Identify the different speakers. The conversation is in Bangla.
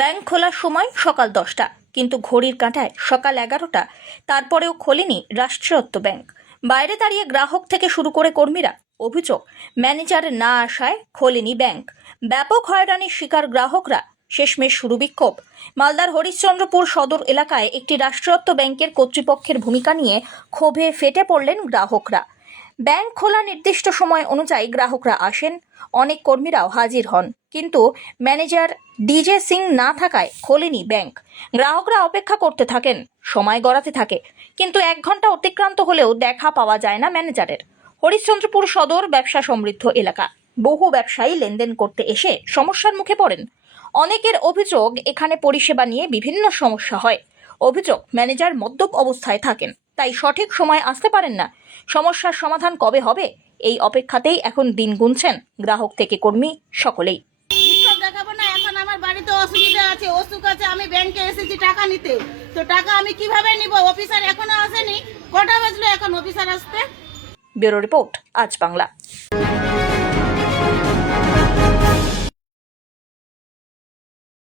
Speaker 1: ব্যাংক খোলার সময় সকাল দশটা, কিন্তু ঘড়ির কাঁটায় সকাল এগারোটা, তারপরেও খোলেনি রাষ্ট্রায়ত্ত ব্যাংক। বাইরে দাঁড়িয়ে গ্রাহক থেকে শুরু করে কর্মীরা অভিযোগ, ম্যানেজার না আসায় খোলেনি ব্যাংক। ব্যাপক হয়রানির শিকার গ্রাহকরা, শেষমেশ শুরু বিক্ষোভ। মালদার হরিশ্চন্দ্রপুর সদর এলাকায় একটি রাষ্ট্রায়ত্ত ব্যাংকের কর্তৃপক্ষের ভূমিকা নিয়ে ক্ষোভে ফেটে পড়লেন গ্রাহকরা। ব্যাংক খোলা নির্দিষ্ট সময় অনুযায়ী গ্রাহকরা আসেন, অনেক কর্মীরাও হাজির হন। কিন্তু ম্যানেজার ডিজে সিং না থাকায় খোলেনি ব্যাংক। গ্রাহকরা অপেক্ষা করতে থাকেন, সময় গড়াতে থাকে। কিন্তু এক ঘণ্টা অতিক্রান্ত হলেও দেখা পাওয়া যায় না ম্যানেজারের। হরিশ্চন্দ্রপুর সদর ব্যবসা সমৃদ্ধ এলাকা। বহু ব্যবসায়ী লেনদেন করতে এসে সমস্যার মুখে পড়েন। অনেকের অভিযোগ, এখানে পরিষেবা নিয়ে বিভিন্ন সমস্যা হয়। অভিযোগ, ম্যানেজার মদ্যপ অবস্থায় থাকেন। তাই সঠিক সময় আসতে পারেন না। সমস্যার সমাধান কবে হবে? এই অপেক্ষাতেই এখন দিন গুনছেন গ্রাহক থেকে কর্মী সকলেই।
Speaker 2: দেখাবো না এখন আমার বাড়িতে অসুবিধা আছে অসুখ আছে আমি ব্যাংকে এসেছি টাকা নিতে। তো টাকা আমি কীভাবে নিব? অফিসার এখনও আসেনি। কটা বাজলো এখন অফিসার আসতে?
Speaker 1: ব্যুরো রিপোর্ট আজ বাংলা।